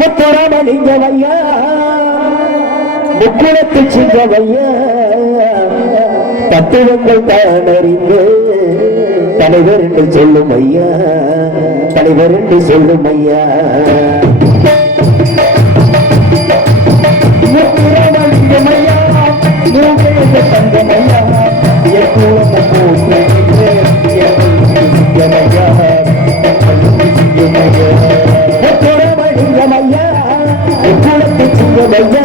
முத்துராமலிங்கமையா முக்குளத்து சிங்கமையா தத்துவங்கள் தானறிந்து தலைவர் என்று சொல்லும் ஐயா தலைவர் என்று சொல்லும் ஐயா முத்துராமலிங்கமையா தங்கமையா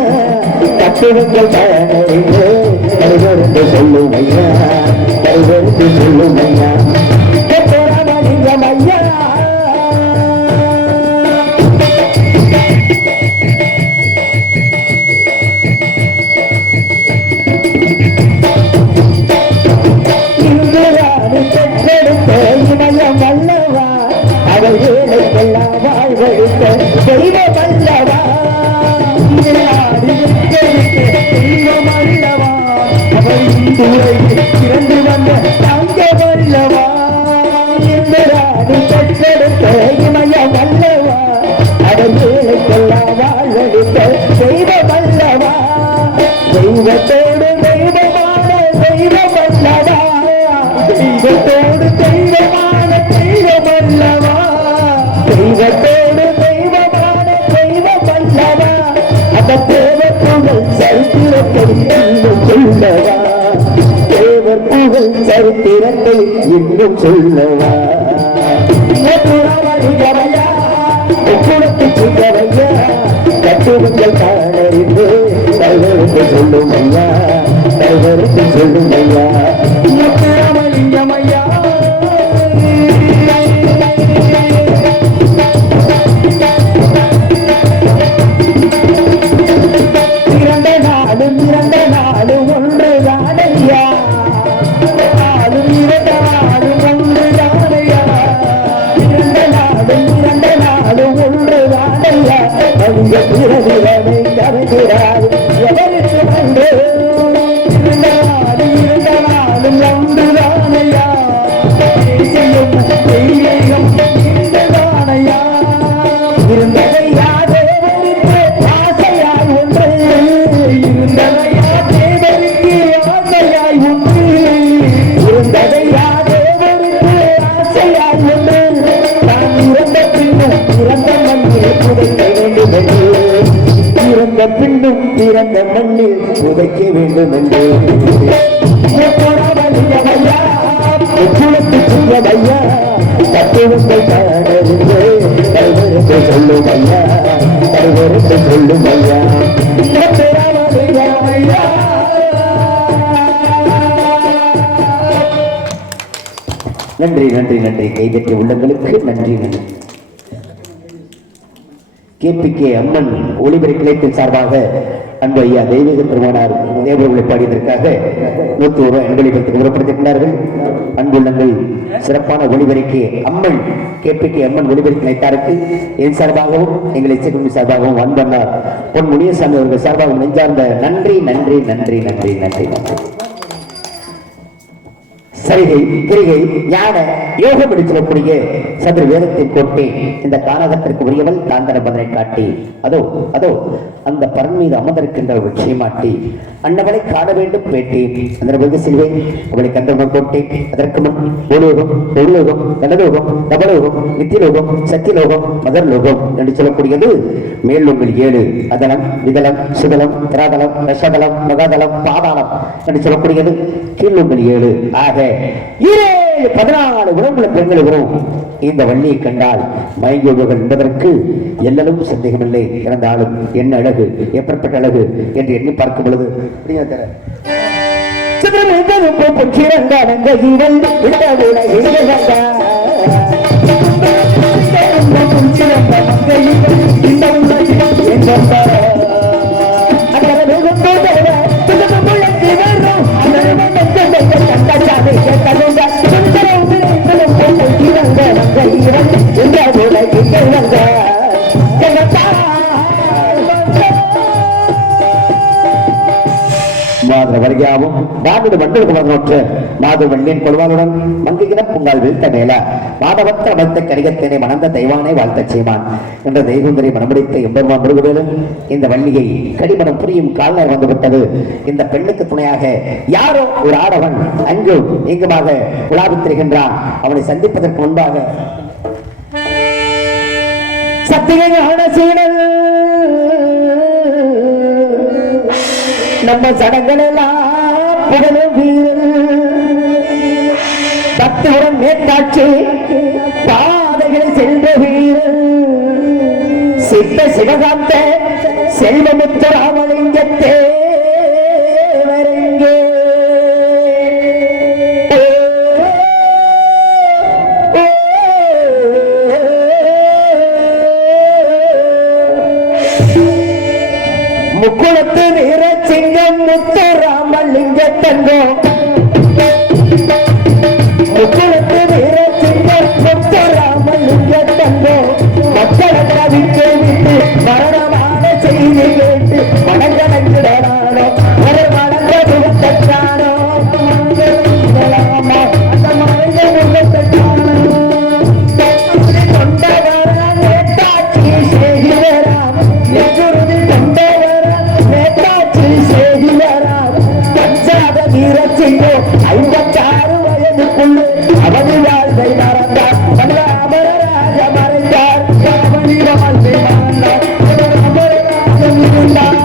தத்துவங்கள் தலைவருக்கு சொல்லும் ஐயா தலைவருக்கு சொல்லும் ஐயா ஐயா வல்லவா அவர் ஏழைக்கெல்லாம் வாழ்வழித்த தெய்வ வல்லவா தெய்வம் அல்லவா அவர் இந்துரையில் பிறந்து வந்த தங்க வல்லவா இந்திராணி பெற்றெடுத்த இமய வல்லவா அவர் ஏழைக்கெல்லாம் வாழ்வழித்த தெய்வ வல்லவா தெய்வத்தோடு தெய்வமான தெய்வம் அல்லவா தெய்வத்தோடு தெய்வமான தெய்வம் அல்லவா தெய்வத்தோடு தெய்வமான தெய்வம் அல்லவா அந்த தேவர் புகழ் சரித்திரத்தை இன்னும் சொல்லவா தேவர் புகழ் சரித்திரத்தை இன்னும் சொல்லவா குளத்து சிங்கவையா தத்துவங்கள் காணறிந்து தலைவருக்கு சொல்லும் ஐயா தலைவருக்கு சொல்லும் ஐயா முத்துராமலிங்கமையா இரண்ட நாடு ஒன்று தானையா ஆளும் இரண்ட நாடு ஒன்று தானையா இரண்ட நாடு ஒன்று தானையா அவங்க பிறவிகளை கருகிறார் எவருக்கு வந்து இரண்ட நாடும் ஒன்று தானையா செய்யும் தெய்வீகம் தானையா இருந்ததையா தேவருக்கு ஆசையாய் ஒன்று இருந்ததையா தேவருக்கு ஆசையாய் ஒன்று இருந்ததையா தேவருக்கு ஆசையாய் ஒன்று தான் இறந்த பின்னும் பிறந்த மண்ணில் புதைக்க வேண்டும் என்று இறந்த பின்னும் பிறந்த மண்ணில் புதைக்க வேண்டும் என்று குளத்து சிங்கமையா தத்துவங்கள் காணறிந்து தலைவருக்கு சொல்லும் ஐயா தலைவருக்கு சொல்லும் ஐயா நன்றி நன்றி நன்றி கைதட்டி உள்ளங்களுக்கு நன்றி நன்றி KPK அம்மன் ஒளிபரி கிளைத்தின் சார்பாக அன்பு ஐயா தெய்வீக பெருமானார் தேவர்களை பாடியதற்காக 100 ரூபாய் அன்பளிப்பதற்கு உறப்படுத்தினார்கள். அன்புள்ளங்கள் சிறப்பான ஒளிபரிக்கு அம்மன் KPK அம்மன் ஒளிபரி கிளைத்தாருக்கு என் சார்பாகவும் எங்கள் இசைக்குழு சார்பாகவும் அன்பண்ணார் பொன் முனியசாமி அவர்கள் சார்பாகவும் நெஞ்சார்ந்த நன்றி நன்றி நன்றி நன்றி நன்றி நன்றி. சரிகை கிரிகை ஞான யோகம் என்று சொல்லக்கூடிய சதுர வேதத்தின் கோட்டை இந்த கானகத்திற்கு உரியவள் தாந்தர பதனை காட்டி அதோ அதோ அந்த பரன் மீது அமர்ந்திருக்கின்ற ஒரு விஷயமாட்டி அன்னவளை காண வேண்டும் பேட்டி அந்த வெகு செல்வேன் அவளை கண்டவன் கோட்டை அதற்கு முன் பூலோகம் பொருளோகம் கனலோகம் தபலோகம் நித்தியலோகம் சத்தியலோகம் மதர்லோகம் என்று சொல்லக்கூடியது மேலுங்கள் 7 அதலம் விதலம் சுதலம் திராதலம் ரசதலம் மகாதலம் பாதாளம் என்று சொல்லக்கூடியது கீழுங்கள் 7 ஆக 14 உணவுள்ள பெண்கள் வரும். இந்த வள்ளியை கண்டால் மயங்குவர்கள் என்பதற்கு எல்லலும் சந்தேகமில்லை. இறந்தாலும் என்ன அழகு எப்பேற்பட்ட அழகு என்று எண்ணி பார்க்கும் பொழுது மாதர வருக நம்பியாவும் நாடு மண்டல குலநோற்று மாது வெள்ளியன் கொள்வாளுடன் மங்குகிற பொங்கல் வீழ்த்த மேல மாதவத்த அமர்த்த கரிகத்தினை மணந்த தெய்வானை வாழ்த்த செய்வான் என்ற தெய்வந்தரை மனமுடித்த எம்பெருமான் முருகவேலும் இந்த வள்ளியை கடிமணம் புரியும் கால்நர் வந்துவிட்டது. இந்த பெண்ணுக்கு துணையாக யாரோ ஒரு ஆடவன் அங்கு இங்குமாக உலாவித் திரிகின்றான். அவனை சந்திப்பதற்கு முன்பாக சத்தியஞான சீடல் நம்ம சடங்கள் எல்லாம் புகழும் வீரன் பக்தியுடன் மேற்காட்சி பாதைகளை சென்ற வீரன் சித்த சிவகாந்த செல்வமுத்து ராமலிங்கத்தே வரங்கே முக்குளத்து வீரசிங்கம் முத்து ராமலிங்க தங்கம் முக்குளத்து வீரசிங்கம் முத்து ராமலிங்க தங்கம் மக்களை தவிக்க விட்டு மரணமான செய்தி கேட்டு மடங்கடங்கிடனானோ ஒரு மடங்க முகத்தானோ அந்த மடங்க முகத்தானோ கொண்டவர நேதாட்சி சேகிவராம் நெஞ்சுருதி கொண்டவர நேதாட்சி சேகிவராம் பஞ்சாத வீரசிங்கோ 56 வயதுக்குள்ளே அவதி வாழ்வை மறந்தார் வல்ல அமரராஜ மறைந்தார் அவனி வாழ்வை மறந்தார் அமரராஜ இருந்தார்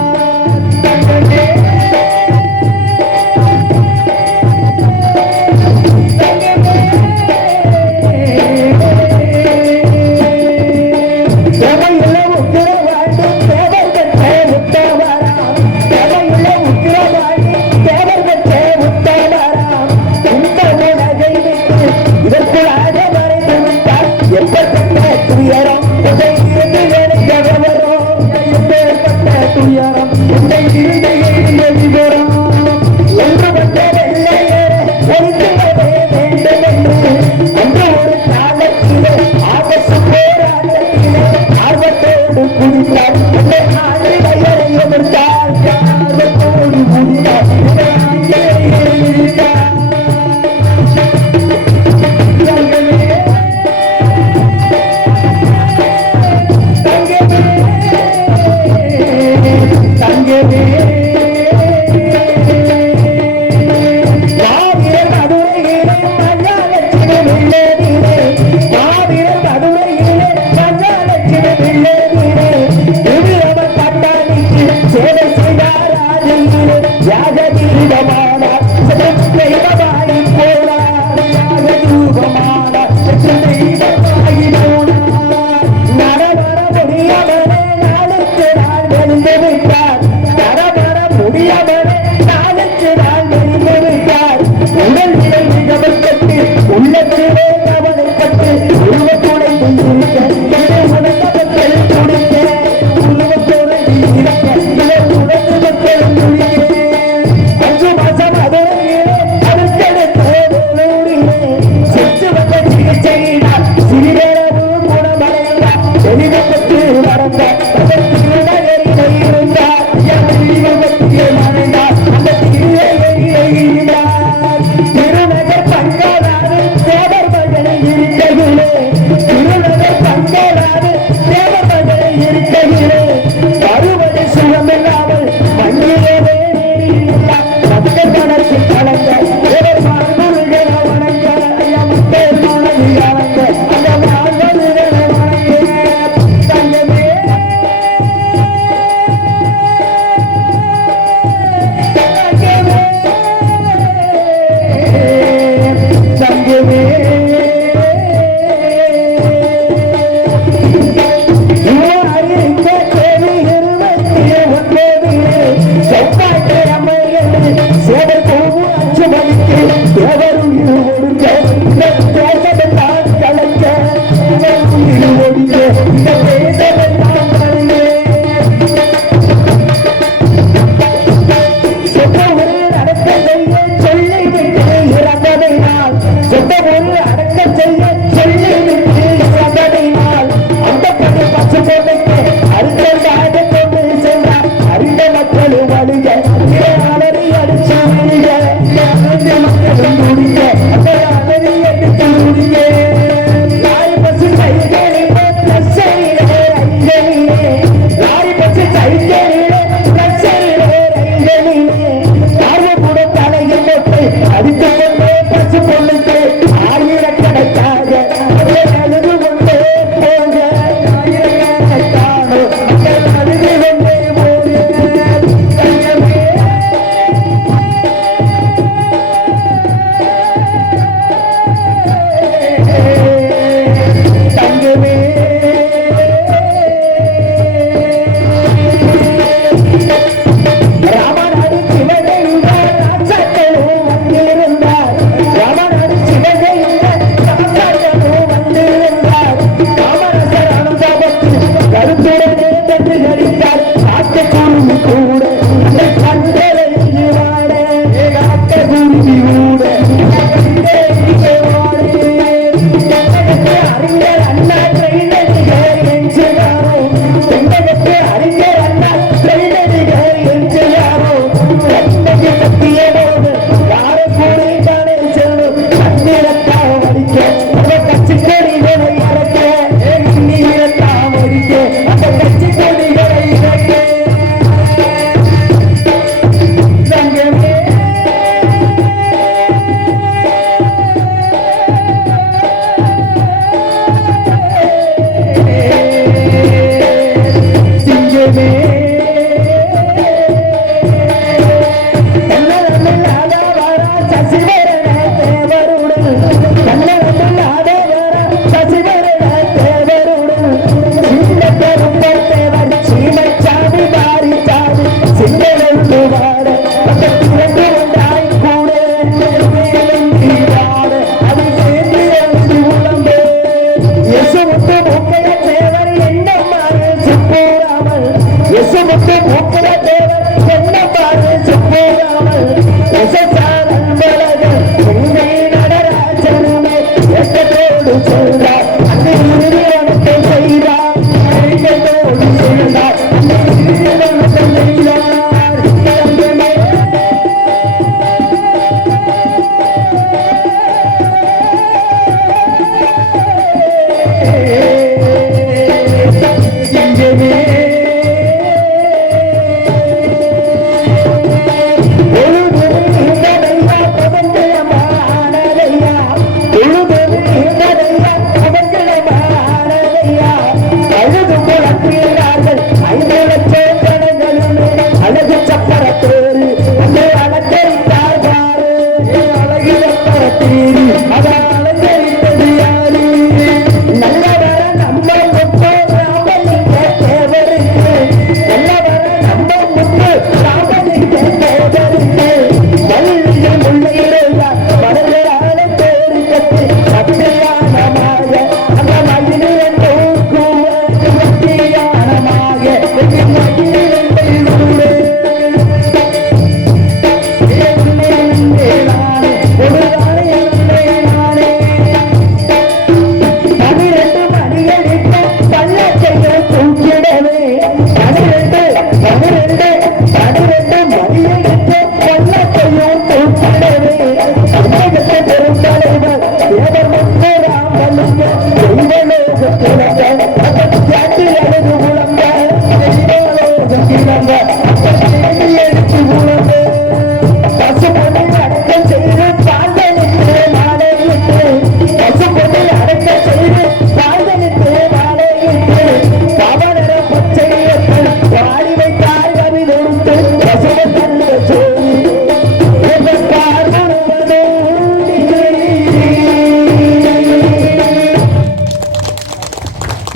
அருந்த மக்களும் அழுக அலறி அடிச்சு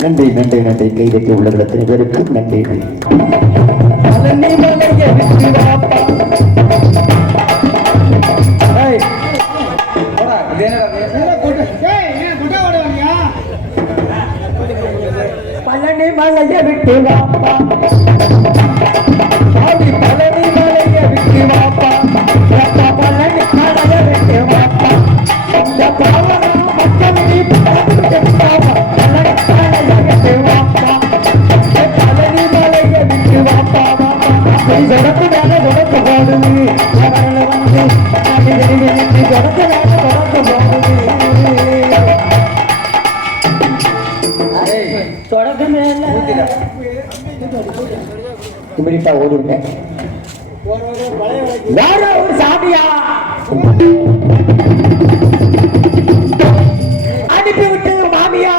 நன்றி நன்றி நன்றி கைதட்டி உள்ள அத்தனை பேருக்கு நன்றி. பழனி மலைய விட்டு வாப்பா, பழனி மலைய விட்டு வாப்பா, பழனி மலைய விட்டு வாப்பா, மக்கள் நீ தொடர்ந்து தொடர்ந்து போடுது தொடர்ந்து இப்படிப்பா ஓடிவிட்டேன். வேற ஒரு சாமியா அனுப்பி விட்டு மாமியா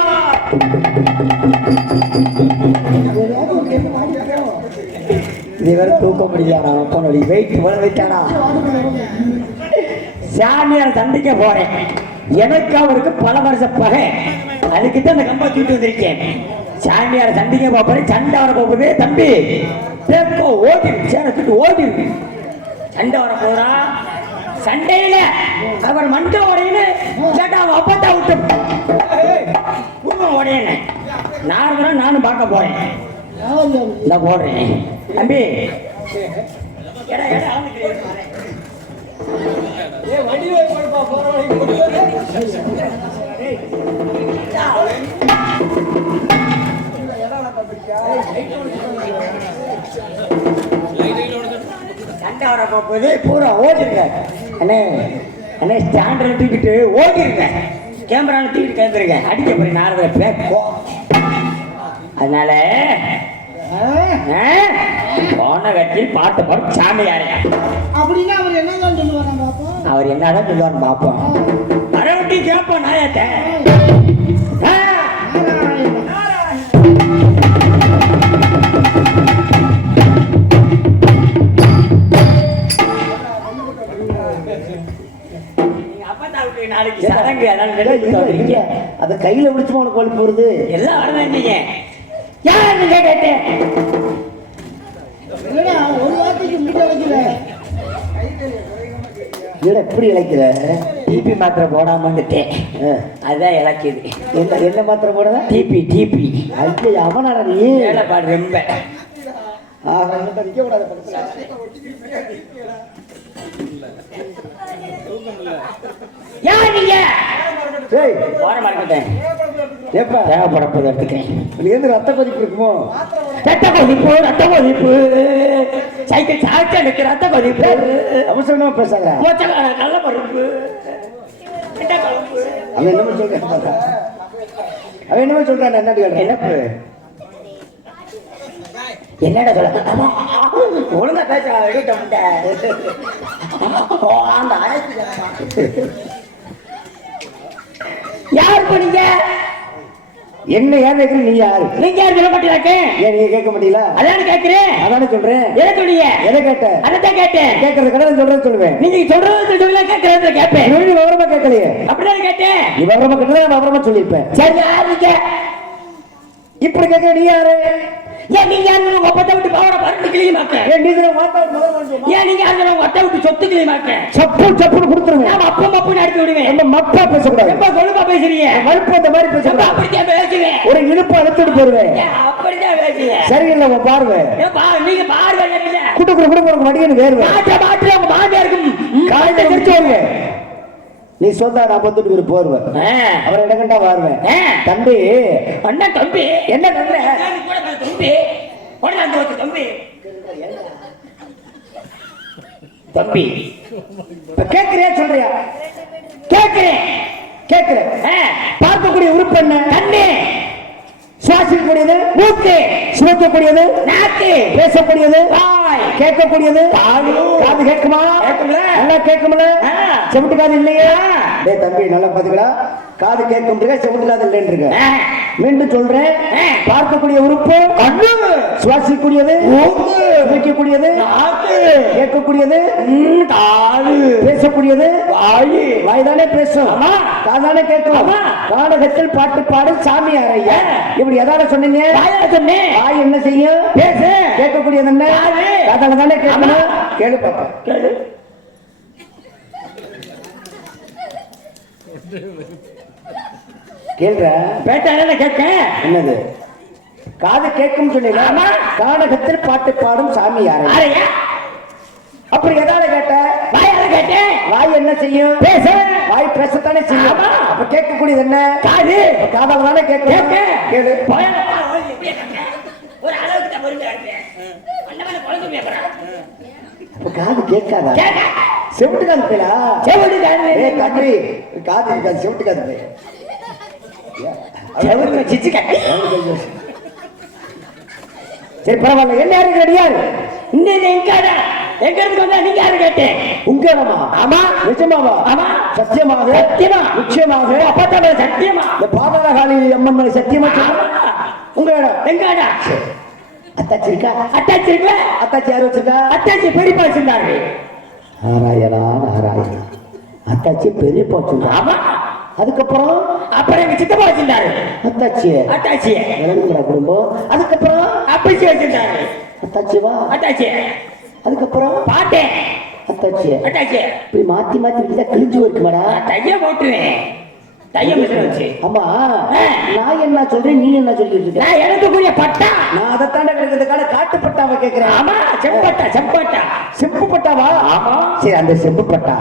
இவர் தூக்க முடியாதா? வெயிட் வைத்தானா? சாமியார் சந்திக்க போறேன். எனக்கு அவருக்கு பல வருஷ பகை. அதுக்கிட்ட அந்த கம்பை தூக்கிட்டு வந்திருக்கேன். சாமியார் சந்திக்க போறேன். சண்டை வர போகுது. தம்பி ஓடி சேனத்துக்கு ஓடி சண்டை வர போறா. சண்டையில அவர் மண்ட உடையில அவன் அப்பத்தா விட்டு உடையன நானும் பார்க்க போறேன். நான் போடுறேன் தம்பி. சண்டை வர போகுது. பூரா ஓடிருங்க அண்ணே. அண்ணே ஸ்டாண்டர்ட் தூக்கிட்டு ஓடிருங்க. கேமரா தூக்கிட்டு கேந்துருங்க. அடிக்க போறேன் நாரத பேக்கோ. அதனால போன கட்சியில் பாட்டு பாடும் சாமியாரையா அப்படின்னா அவர் என்னதான் சொல்லுவார் பாப்போம். அவர் என்னதான் சொல்லுவார் பாப்போம். வரவட்டி கேட்போம் நாயத்தை. நாளைக்கு சடங்கு அத கையில பிடிச்சுமா உனக்கு கொழுப்பு வருது. எல்லாம் வரவேண்டீங்க. யார் நீங்க கேட்டேன்? ஒரு வார்த்தைக்கு முடிக்கல. எப்படி இழைக்கிற? டிபி மாத்திரை போடாம வந்துட்டேன். அதுதான் இழைக்குது. என்ன மாத்திரை போடுற? TB TB. ஐயோ அவனாடா நீ வேலைப்பாடு ரொம்ப. யார் நீங்க? போற மாட்டேன். தேவைப்படப்போது எடுத்துக்கிறேன். இருந்து ரத்த கொதிப்பு இருக்குமோ? ரத்த கொதிப்பு ரத்த கொதிப்பு. சைக்கிள் சாய்ச்சி எனக்கு ரத்த கொதிப்பு. அவசரமா பேசாத. நல்ல பருப்பு. அவன் என்னமோ சொல்றான். அவன் என்னமோ சொல்றான். என்ன என்னடா சொல்ல? ஒழுங்கா பேச யார் பண்ணீங்க? என்ன ஏன் கேட்கற? நீ யாரு? நீங்க யாரு சொல்ல மாட்டீங்க? ஏன் நீங்க கேட்க மாட்டீங்களா? அதானே கேட்கிறேன். அதானே சொல்றேன். எதை சொன்னீங்க? எதை கேட்ட? அதான் கேட்டேன். கேட்கறது கடவுள் சொல்றது சொல்லுவேன். நீங்க சொல்றது சொல்லுவீங்க, கேட்கறத கேட்பேன். நீ விவரமா கேட்கலையே. அப்படிதான் கேட்டேன். நீ விவரமா கேட்டா நான் விவரமா சொல்லிருப்பேன். சரி யாருங்க இப்படி கேட்க? நீ யாரு? ஏன் நீங்க யாரு? ஒப்பத்தை விட்டு பாவட பரட்டு கிளியுமாக்க. ஏன் நீங்க மாத்தா முதல்ல ஏன் நீங்க யாரு? ஒட்டை விட்டு சொத்து கிளியுமாக்க. சப்பு சப்புன்னு கொடுத்துருங்க. நான் அப்பா மப்புன்னு அடிச்சு விடுவேன். என்ன மப்பா பேசக்கூடாது. எப்ப சொல்லுமா பேசுறீங்க? மறுப்பு அந்த மாதிரி பேசுறேன். அப்படியே பேசுவேன். ஒரு இழுப்பு அழுத்திட்டு போடுவேன். அப்படிதான் பேசுவேன். சரியில்லை உங்க பார்வை. நீங்க பார்வை இல்ல. குடுக்குற குடுக்குற வடிகன்னு வேறுவேன். மாற்ற மாற்ற உங்க மாமியா இருக்கும். காலையில முடிச்சோங்க. நீ சொந்தா நான் வந்துட்டு போருவேன். அவரை இடங்கண்டா வாருவேன். தம்பி அண்ணா தம்பி என்ன தம்பி தம்பி தம்பி தம்பி கேட்கிறே சொல்றியா? கேட்கிறேன் கேட்கிறேன். பார்க்கக்கூடிய உறுப்பு என்ன? கண்ணு சுவாசிக்கக்கூடியது மூக்கு, சுமக்கக்கூடியது நாக்கு, பேசக்கூடியது வாய், கேட்கக்கூடியது காது. காது கேட்குமா? நல்லா கேட்கும்ல? செவிட்டு காது இல்லையா? டேய் தம்பி நல்லா பாத்துக்கடா. காது கேட்கும் செவிட்டு காது இல்லைன்னு மீண்டும் சொல்றேன். பார்க்கக்கூடிய உறுப்பு கண்ணு, சுவாசிக்கக்கூடியது மூக்கு, சுவைக்கக்கூடியது நாக்கு, கேட்கக்கூடியது காது, பேசக்கூடியது வாய். வாய் தானே பேசும், காதானே கேட்கும். கானகத்தில் பாட்டு பாடும் சாமியார் ஐயா. இப்படி எதாவது சொன்னீங்க? சொன்னேன். வாய் என்ன செய்யும்? பேசு. கேட்கக்கூடியது என்ன? காதால தானே கேட்கணும். கேளு பாப்பா, கேளு. கேள்ற பேட்டான கேட்க என்னது? காது கேட்கும் சொன்னீங்க. கானகத்தில் பாட்டு பாடும் சாமி யாரு? அப்படி எதால கேட்ட? வாயால கேட்டேன். வாய் என்ன செய்யும்? பேச. வாய் பேசத்தானே செய்யும். அப்ப கேட்கக்கூடியது என்ன? காது. காதால தானே கேட்கும். கேளு. ஒரு அளவுக்கு பொறுமையா இருப்பேன். அண்ணவன குழந்தை பேசுறான். அப்ப காது கேட்காதா? செவிட்டு காது பேரா? செவிட்டு காது. ஏய் தம்பி, காது இருக்காது, செவிட்டு காது பேர். சரி பரவாயில்ல. என்ன யாரு ரெடியாரு? இந்த எங்காடா எங்க இருந்து வந்தா நீங்க யாரு கேட்டேன்? உங்க இடமா? ஆமா. நிஜமாவா? ஆமா. சத்தியமாக? சத்தியமா. நிச்சயமாக? அப்பா சத்தியமா? இந்த பாதாளகாளி அம்மன் மேல சத்தியமா? உங்க இடம் எங்க இடம்? அத்தாச்சி இருக்கா? அத்தாச்சி இருக்கல. அத்தாச்சி யாரு வச்சிருக்கா? அத்தாச்சி பெரியப்பா வச்சிருந்தாரு. நாராயணா நாராயணா. அத்தாச்சி பெரியப்பா வச்சிருந்தா. ஆமா. அதுக்கப்புறம் அப்புறம் எங்க சித்தப்பா வச்சிருந்தாரு. அத்தாச்சி அத்தாச்சி விளங்குற குடும்பம். அதுக்கப்புறம் அப்பச்சி வச்சிருந்தாரு. அத்தாச்சிவா? அத்தாச்சி. அதுக்கப்புறம் பாட்டே அத்தாச்சி. அத்தாச்சி இப்படி மாத்தி மாத்தி இருந்தா கிழிஞ்சு இருக்குமாடா. தைய போட்டுவேன். தைய மிஷின் வச்சு. ஆமா. நான் என்ன சொல்றேன், நீ என்ன சொல்லிட்டு இருக்க? நான் எடுக்கக்கூடிய பட்டா. நான் அதை தாண்ட கிடைக்கிறதுக்கான காட்டு பட்டாவை கேட்கிறேன். ஆமா. செம்பட்டா. செம்பட்டா. செம்பு பட்டாவா? ஆமா. சரி அந்த செம்பு பட்டா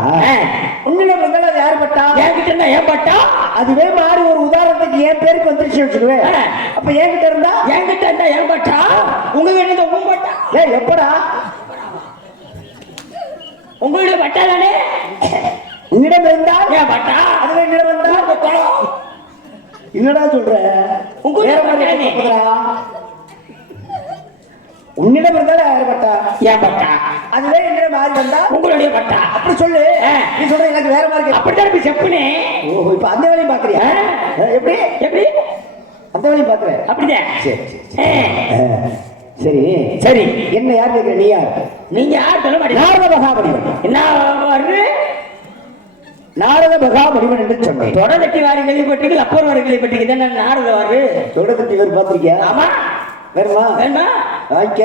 உன்னிடம் இருந்தாலும் அது யாரு பட்டா? என்கிட்ட இருந்தா ஏன் பட்டா? அதுவே மாறி ஒரு உதாரணத்துக்கு என் பேருக்கு வந்துருச்சு வச்சுக்குவேன். அப்ப என்கிட்ட இருந்தா ஏன் பட்டா? உங்க வீட்டுல உங்க பட்டா. ஏய் எப்படா? உங்களுடைய பட்டா தானே. உன்னிடம் இருந்தா ஏன் பட்டா? அதுவே என்னிடம் வந்தா என்னடா சொல்ற? உன்னிடம் இருந்தாலும் யாரு பட்டா? ஏன் பட்டா? அதுவே என்னிடம் மாறி வந்தா உங்களுடைய பட்டா. அப்படி சொல்லு. நீ சொல்ற எனக்கு வேற மாதிரி. அப்படித்தான் செப்புனே. ஓ இப்ப அந்த வேலையும் பாக்குறியா? எப்படி எப்படி அந்த வேலையும் பாக்குற? அப்படிதான். சரி சரி சரி. என்ன யார் கேட்கிற? நீ யார்? நீங்க யார் சொல்ல மாட்டீங்க? நாரத மகாபலிவன். என்ன வருது? நாரத மகாபலிவன் என்று சொன்னேன். தொடர்ச்சி வாரி கேள்விப்பட்டிருக்கு, அப்பர் வாரி கேள்விப்பட்டிருக்கு. என்ன நாரத வாரு? தொடர்ச்சி வாரி பாத்திருக்கியா? ஆமா. வேணுமா? வேணுமா? வாய்க்க.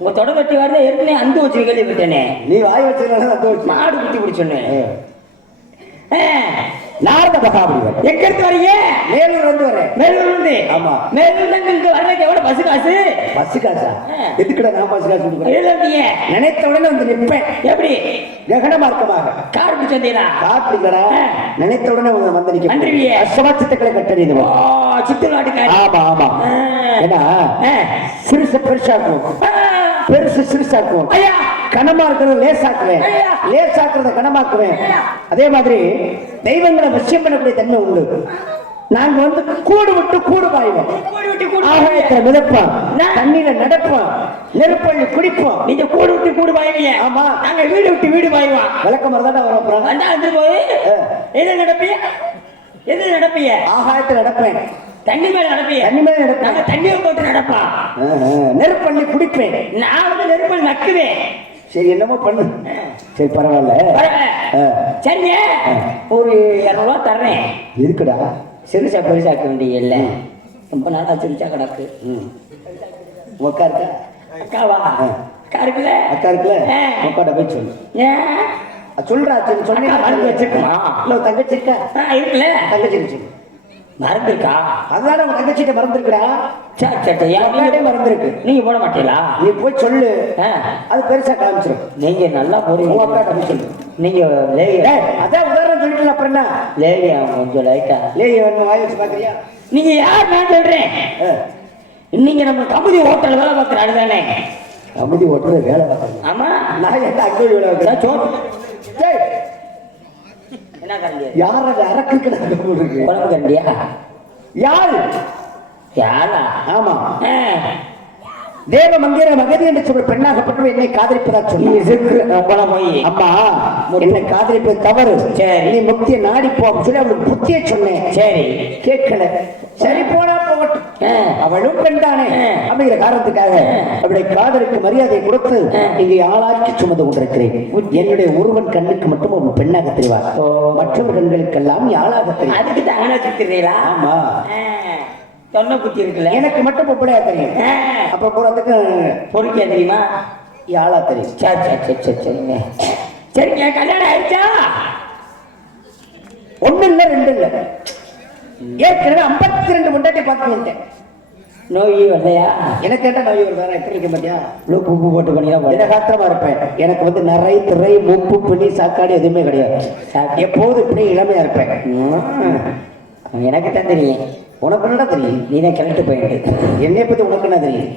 உங்க தொடர்ச்சி வாரி ஏற்கனவே அந்து வச்சு கேள்விப்பட்டேனே. நீ வாய் வச்சதுனால அந்து வச்சு மாடு குத்தி பிடிச்சோன்னே. நாரத மகாபலிவன். எங்க இருந்து வரீங்க? மேலூர் வந்து வரேன். மேலூர் வந்து? ஆமா. மேலூர்ல இங்க வர்றதுக்கு எவ்வளவு பஸ் காசு? பஸ் காசா? எதுக்குடா நான் பஸ் காசு கொடுக்குறேன்? நினைத்த உடனே வந்து நிற்பேன். எப்படி? ககன மார்க்கமாக. கார் பிடிச்சு வந்தீங்களா? கார் பிடிக்கடா. நினைத்த உடனே வந்து நிக்க வந்துருவியே. அசமச்சித்தக்களை கட்டறியுது. சித்து நாட்டுக்காரி. ஆமா ஆமா. ஏன்னா சிறுசு பெருசாக்கும், பெருசு சிறுசாக்கும். ஐயா கனமா இருக்கிறத லேசாக்குவேன், லேசாக்குறத கனமாக்குவேன். அதே மாதிரி தெய்வங்களை விஷயம் பண்ணக்கூடிய தன்மை உண்டு. நாங்க வந்து கூடு விட்டு கூடு பாய்வோம், ஆகாயத்துல மிதப்போம், தண்ணீர நடப்போம், நெருப்பள்ளி குடிப்போம். நீங்க கூடு விட்டு கூடு பாய்வீங்க. ஆமா. நாங்க வீடு விட்டு வீடு பாய்வோம். விளக்கம் வரதாடா வரோம். வந்து போய் எது நடப்பிய? எது நடப்பிய? ஆகாயத்துல நடப்பேன். தண்ணி மேல நடப்பிய? தண்ணி மேல நடப்பேன். தண்ணியை போட்டு நடப்பா. நெருப்பள்ளி குடிப்பேன். நான் வந்து நெருப்பள்ளி நக்குவேன். சரி என்னமோ பண்ணு. சரி பரவாயில்ல. சரிங்க ஒரு 200 ரூபா தர்றேன். இருக்குடா. சிறுசா பெருசாக்க வேண்டிய இல்லை. ரொம்ப நாளா சிறுசா கிடக்கு. அக்கா இருக்கா? அக்காவா? அக்கா இருக்குல்ல? அக்கா இருக்குல்ல? அக்காட்ட போய் சொல்லு. ஏன் சொல்றா? சொன்னா மறந்து வச்சிருக்கா? இல்ல தங்கச்சி இருக்கா? இருக்குல்ல. தங்கச்சி இருக்கு. மறந்துருக்கா? அதனால உங்க தங்கச்சிட்ட மறந்துருக்குடா. மறந்துருக்கு. நீங்க போட மாட்டீங்களா? நீ போய் சொல்லு. அது பெருசா காமிச்சிடும். நீங்க நல்லா போறீங்க. உங்க அக்கா போய் சொல்லு. நீங்க அதான் உதாரணம் சொல்லிட்டு அப்புறம் என்ன லேகியா கொஞ்சம் லைட்டா லேகியா வாய் வச்சு பாக்குறியா? நீங்க யார்? நான் சொல்றேன். நீங்க நம்ம கமுதி ஹோட்டல் வேலை பார்க்குற அதுதானே? கமுதி ஹோட்டல் வேலை பார்க்குறேன். ஆமா. நான் என்ன அக்கா வேலை பார்க்குறேன்? யார் அது அரக்கு குழம்பு கண்டியா? யாரு யாரா? ஆமா, ஆ. தேவ மந்திர மகதி என்று சொல்ற பெண்ணாகப்பட்டவர் என்னை காதலிப்பதா சொல்லி போய் அம்மா என்னை காதலிப்பது தவறு, சரி. நீ முக்தியை நாடி போ சொல்லி அவளுக்கு புத்தியை சொன்னேன். சரி கேட்கல. சரி போனா போகட்டும், அவளும் பெண் தானே அப்படிங்கிற காரணத்துக்காக அவளுடைய காதலுக்கு மரியாதை கொடுத்து இங்கே ஆளாக்கி சுமந்து கொண்டிருக்கிறேன். என்னுடைய ஒருவன் கண்ணுக்கு மட்டும் ஒரு பெண்ணாக தெரிவார், மற்றவர் கண்களுக்கெல்லாம் ஆளாக தெரியும். அதுக்கு தான் வச்சுக்கிறீங்களா? ஆமா, தொன்னை குத்தி இருக்குல்ல, எனக்கு மட்டும் பொப்படையா தெரியும், அப்ப போறதுக்கு பொறுக்க தெரியுமா? ஆளா தெரியும். சரி சரி சரி சரி சரிங்க. சரிங்க, கல்யாணம் ஆயிடுச்சா? ஒண்ணு இல்ல ரெண்டு இல்ல, ஏற்கனவே 52 முண்டாட்டி பார்த்து வந்துட்டேன். நோய் வரலையா? எனக்கு கேட்டா நோய் வருதா? எப்படி இருக்க மாட்டியா? உப்பு போட்டு பண்ணிதான் திடகாத்திரமா இருப்பேன். எனக்கு வந்து நிறை திரை மூப்பு பிணி சாக்காடு எதுவுமே கிடையாது. எப்போதும் இப்படி இளமையா இருப்பேன். எனக்கு தான் தெரியும். உனக்கு என்ன தெரியும்? நீ தான் கிளட்டு போயிட்டு. என்னை பத்தி உனக்கு என்ன தெரியும்?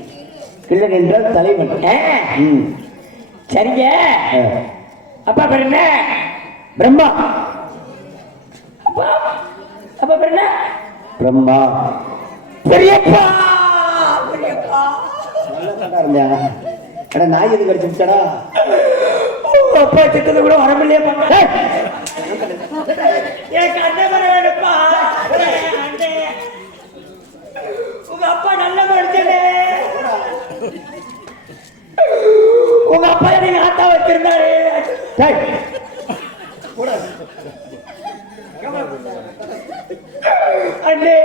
கிள்ளன் என்றால் தலைவன். சரிங்க. அப்பா பேர் என்ன? பிரம்மா. அப்பா அப்பா பேர் என்ன? பிரம்மா. பெரியப்பா பெரியப்பா. நல்லா இருந்தா அட நாய் எது கடிச்சுடா? அப்பா திட்டது கூட வரமில்லையே. எனக்கு அண்ணன் வர வேணுப்பா. உங்க அப்பா நல்ல மனுஷனே. உங்க அப்பா நீங்க ஆத்தா வச்சிருந்தாரு. அண்ணே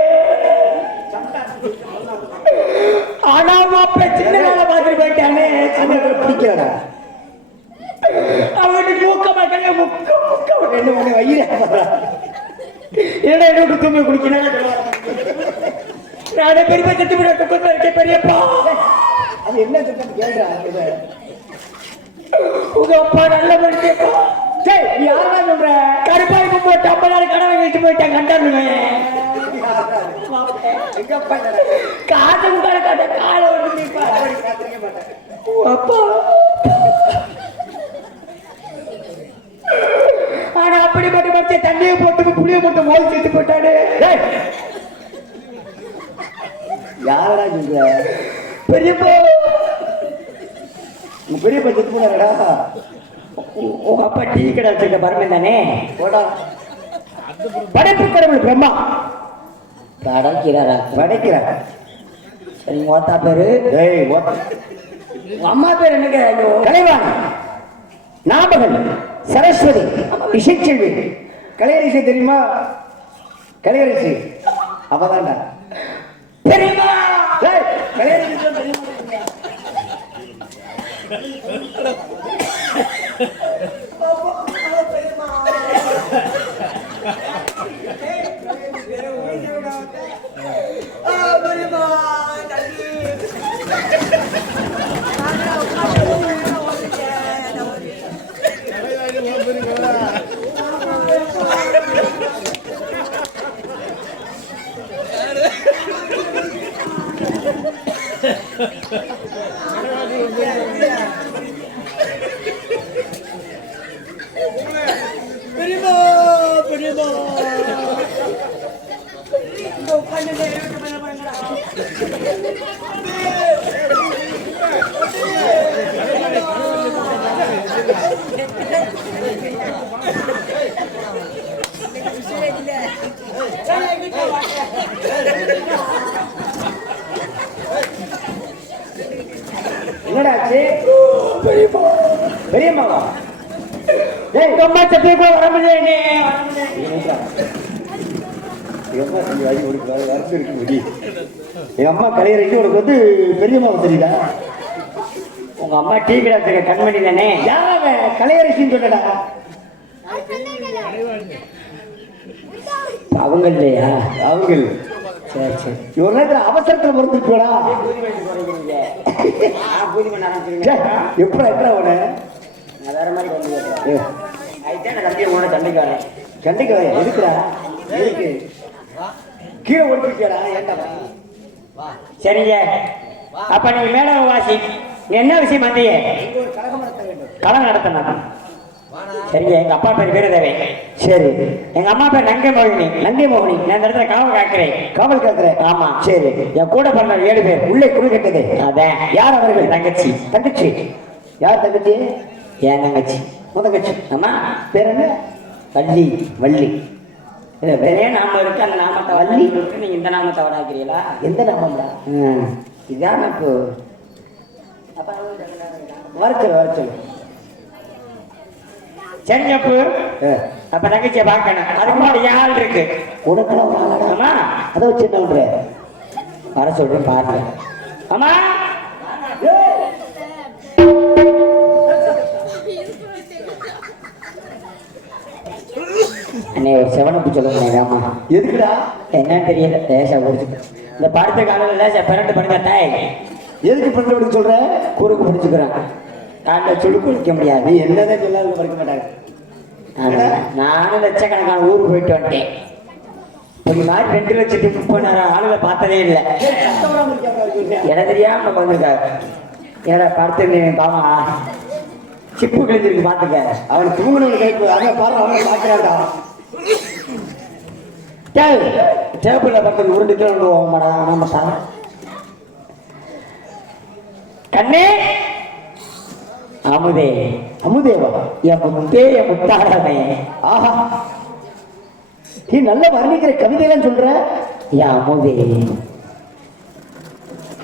ஆனா அப்பா சின்ன வேலை பார்த்துட்டு போயிட்டானே. பிடிக்கலடா அவனுக்கு மூக்க மக்களே முக்க முக்க ரெண்டு மூணு வயிறு என்னடா என்ன தூங்கி குடிக்கணும். நானே பெரிய செத்து விட துக்கத்தில் இருக்கேன் பெரியப்பா. அது என்ன திட்டம் கேள்றா? உங்க அப்பா நல்ல மனுஷப்பா. சரி, நீ யாரா சொல்ற? கருப்பாய்க்கு போட்டு 50 கடை வாங்கிட்டு போயிட்டேன். கண்டாருங்க எங்க அப்பா காசு உட்கார காட்ட காலை ஓட்டு அப்பா. ஆனா அப்படிப்பட்ட மனுஷன் தண்ணியை போட்டு புளிய போட்டு மோதி செத்து போட்டாரு. யாரடா சொல்ற? பெரியப்பா உங்க பெரியப்பா செத்து போனாரடா. உங்க அப்பா டீ கடை வச்சிருக்க பரமன் தானே? போடா. படைப்பு கடவுள் பிரம்மா படைக்கிறாரா? படைக்கிறார். சரி, மோத்தா பேரு? உங்க அம்மா பேர் என்னங்க? கலைவாணி, நாமகன், சரஸ்வதி, இசைச்செல்வி. கலையரசி தெரியுமா? கலையரசி அவதான்டா. பெரியம்மா. கலையரசி தெரியுமா? என்னடாச்சு? பெரியம்மாவா? எங்க அம்மா சத்திய கூட வர முடியாது. எங்க அம்மா கலையறைக்கு உனக்கு வந்து பெரியம்மாவை தெரியுதா? உங்க அம்மா டீ கடை வச்சிருக்க கண்மணி தானே? யார கலையரசின்னு சொல்லடா. அவங்க இல்லையா? அவங்க சரி சரி. ஒரு நேரத்தில் அவசரத்தில் பொறுத்துட்டா எப்படா எப்படா உன வேற மாதிரி தம்பி சண்டைக்கு வரேன். சண்டைக்கு வரேன் எதுக்குடா? எதுக்கு கீழே ஓடிக்கிட்டியாடா? ஏன்டா? சரிங்க. அப்ப நீங்க மேல வாசி என்ன விஷயம் வந்தீங்க? கழகம் நடத்த வேண்டும். கடன் நடத்தணும். சரிங்க, எங்க அப்பா பேர் வீரதேவை. சரி, எங்க அம்மா பேர் நங்கை மோகினி. நங்கை மோகினி. நான் இந்த இடத்துல காவல் காக்கிறேன். காவல் காக்குற. ஆமா. சரி, என் கூட பிறந்த 7 பேர். உள்ளே குழு கட்டது. அதான். யார் அவர்கள்? தங்கச்சி. தங்கச்சி. யார் தங்கச்சி? என் தங்கச்சி. உன் தங்கச்சி. ஆமா. பேர் என்ன? வள்ளி. வள்ளி. பெரிய நாமம் இருக்கு, அந்த நாமத்தை வள்ளி இருக்கு. நீங்க இந்த நாமத்தை வராக்கிறீங்களா? எந்த நாமம்டா? இதான் இப்போ வரச்சல் வரச்சல். சரி அப்பு. அப்ப தங்கச்சியை பார்க்கணும். அதுக்கு முன்னாடி ஆள் இருக்கு. உனக்கெல்லாம் ஒரு ஆளாடா? ஆமா. அதை வச்சு என்ன பண்ற? வர சொல்றேன் பாருங்க. ஆமா. அண்ணே ஒரு செவனப்பு சொல்லுங்க. ஆமா. எதுக்குடா? என்னன்னு தெரியல. லேசா ஓடிச்சு. இந்த படுத்த காலையில் லேசா பிறண்டு பண்ணுங்க தாய். எதுக்கு பண்ண அப்படி சொல்ற? குறுக்கு பிடிச்சுக்கிறேன். காலையில் சுடுக்கு நிற்க முடியாது. நீ என்னதான் சொல்லாலும் படிக்க மாட்டாங்க. நானும் லட்சக்கணக்கான ஊருக்கு போயிட்டு வந்துட்டேன். ஒரு மாதிரி 2 லட்சத்தி 30,000 ஆளுகளை பார்த்ததே இல்லை. எனக்கு தெரியாம வந்துருக்காரு. என்னடா படுத்து பாவா சிப்பு கிழிஞ்சிருக்கு பார்த்துக்க. அவன் தூங்கணும் கேட்பு. அதை பாரு, அவனை பார்க்கிறான்டா. டேபிள்ல பக்கத்து உருண்டுட்டு வந்துடுவோம்டா. நம்ம சார் கண்ணே அமுதே. அமுதேவா? என் முத்தே, என் முத்தாடமே. ஆஹா, நீ நல்லா வர்ணிக்கிற கவிதையெல்லாம் சொல்ற. என் அமுதே.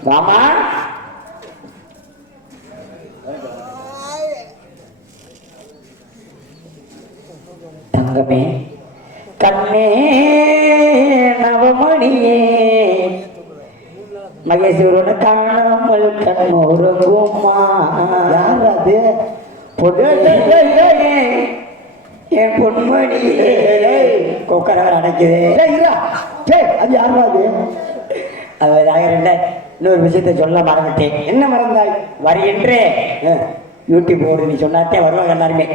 வாமா. தங்கமே. கண்ணே நவமணியே. மகேஸ்வரனை காணாமல் கண்ணோரங்குமா. யார் அது? என் பொன்மணி கொக்கரவர் அடைக்குது. அது யாரா அது? அது இன்னொரு விஷயத்த சொல்ல மறந்துட்டேன். என்ன மறந்தாய்? வருகின்றே யூடியூப் போடு. நீ சொன்னாத்தே வருவாங்க எல்லாருமே.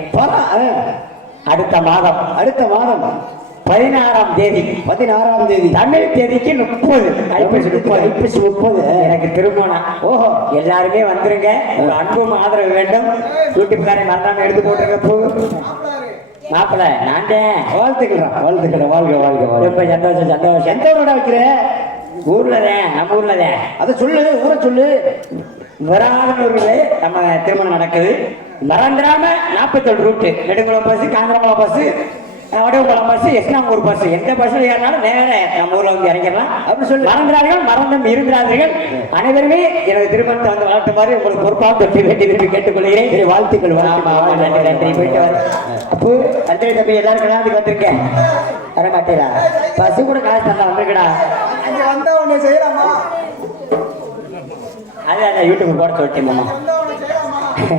அடுத்த மாதம் அடுத்த மாதம் 16ஆம் தேதி 16ஆம் தேதி தமிழ் தேதிக்கு 30 ஐப்பசி 30 எனக்கு திருமணம். ஓஹோ, எல்லாருமே வந்துருங்க. உங்க அன்பும் ஆதரவு வேண்டும். யூடியூப்காரன் மறந்தாம எடுத்து போட்டுருங்க. பூ மாப்பிள்ள நான் வாழ்த்துக்கிறேன் வாழ்த்துக்கிறேன். வாழ்க வாழ்க வாழ்க. ரொம்ப சந்தோஷம் சந்தோஷம். எந்த ஊரோட வைக்கிற? ஊர்லதான், நம்ம ஊர்லதான். அதை சொல்லு, ஊரை சொல்லு. வராதூர்ல நம்ம திருமணம் நடக்குது. மறந்துடாம 47 route. Nedungulam bus, Kanthirakulam bus, Vadakulam bus, Esnangur bus. எந்த பஸ்ல ஏறினாலும் நேர நம்ம ஊர்ல வந்து இறங்கிடலாம். அப்படி சொல்லு. மறந்துடாதீர்கள், மறந்தும் இருந்தாதீர்கள். அனைவருமே எனது திருமணத்தை வந்து வளர்த்துமாறு உங்களுக்கு பொறுப்பாக தொட்டி வேண்டி விரும்பி கேட்டுக்கொள்கிறேன். வாழ்த்துக்கள். நன்றி நன்றி. போயிட்டு வர அப்போ நன்றி தம்பி. எல்லாரும் கல்யாணத்துக்கு வந்திருக்கேன். வரமாட்டேடா. பஸ் கூட காசு தந்தா வந்துருக்கடா. அங்க வந்தா ஒண்ணு செய்யலாமா? அது யூடியூப் போட சொல்லிட்டேன் மாமா.